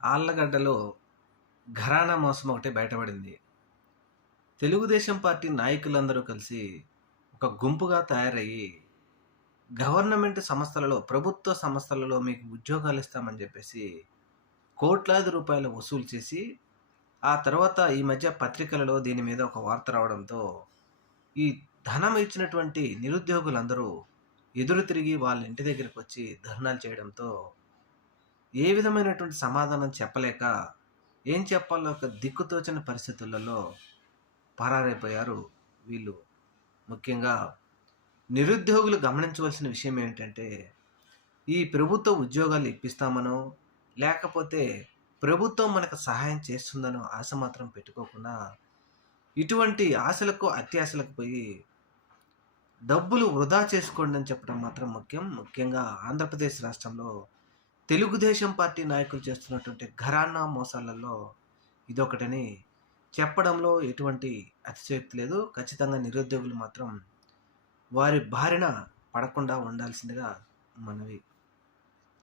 ఆళ్ళగడ్డలో ఘరానా మోసం ఒకటి బయటపడింది. తెలుగుదేశం పార్టీ నాయకులందరూ కలిసి ఒక గుంపుగా తయారయ్యి గవర్నమెంట్ సంస్థలలో ప్రభుత్వ సంస్థలలో మీకు ఉద్యోగాలు ఇస్తామని చెప్పేసి కోట్లాది రూపాయలు వసూలు చేసి ఆ తర్వాత ఈ మధ్య పత్రికలలో దీని మీద ఒక వార్త రావడంతో ఈ ధనం ఇచ్చినటువంటి నిరుద్యోగులందరూ ఎదురు తిరిగి వాళ్ళ ఇంటి దగ్గరికి వచ్చి ధర్నాలు చేయడంతో ఏ విధమైనటువంటి సమాధానం చెప్పలేక ఏం చెప్పాలో ఒక దిక్కుతోచని పరిస్థితులలో పరారైపోయారు వీళ్ళు. ముఖ్యంగా నిరుద్యోగులు గమనించవలసిన విషయం ఏంటంటే ఈ ప్రభుత్వ ఉద్యోగాలు ఇప్పిస్తామనో లేకపోతే ప్రభుత్వం మనకు సహాయం చేస్తుందనో ఆశ మాత్రం పెట్టుకోకుండా ఇటువంటి ఆశలకు అత్యాశలకు పోయి డబ్బులు వృధా చేసుకోండి అని చెప్పడం మాత్రం ముఖ్యం. ముఖ్యంగా ఆంధ్రప్రదేశ్ రాష్ట్రంలో తెలుగుదేశం పార్టీ నాయకులు చేస్తున్నటువంటి ఘరానా మోసాలలో ఇదొకటని చెప్పడంలో ఎటువంటి అతిశయక్తి లేదు. ఖచ్చితంగా నిరుద్యోగులు మాత్రం వారి బారిన పడకుండా ఉండాల్సిందిగా మనవి